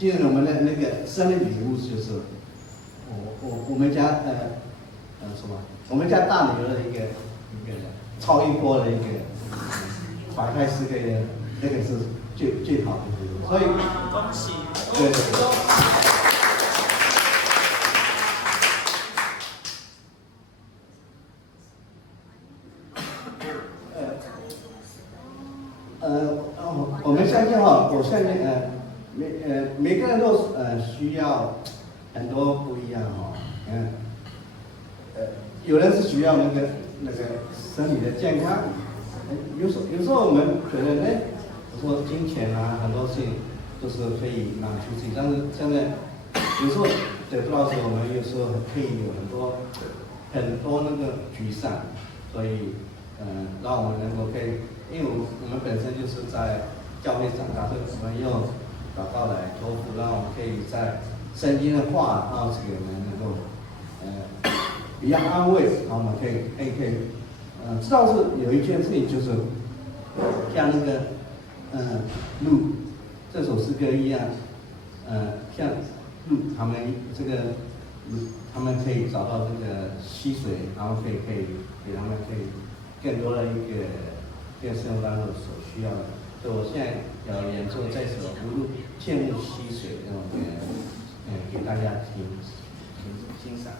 今天我们的那个生日礼物就是我们家什么？我们家大女儿的一个超音波的一个摆开4个月，那个是最好的礼物，所以恭喜，对。我们相信哈，我相信每个人都需要很多不一样哈，有人是需要那个身体的健康，有时候我们觉得我说金钱啊，很多事情都是可以拿出去，但是现在有时候得不到时，我们有时候可以有很多那个沮丧，所以让我们能够可以，因为我们本身就是在教会长大，所以我们用祷告来托付，让我们可以在圣经的话，然后给我们能够比较安慰，然后我们可以知道是有一件事情，就是像那个路这首诗歌一样，像路他们这个他们可以找到这个溪水，然后可以给他们可以更多的一个生活当中所需要的。所以我现在要演奏这首《无路切慕溪水》那种给大家欣赏。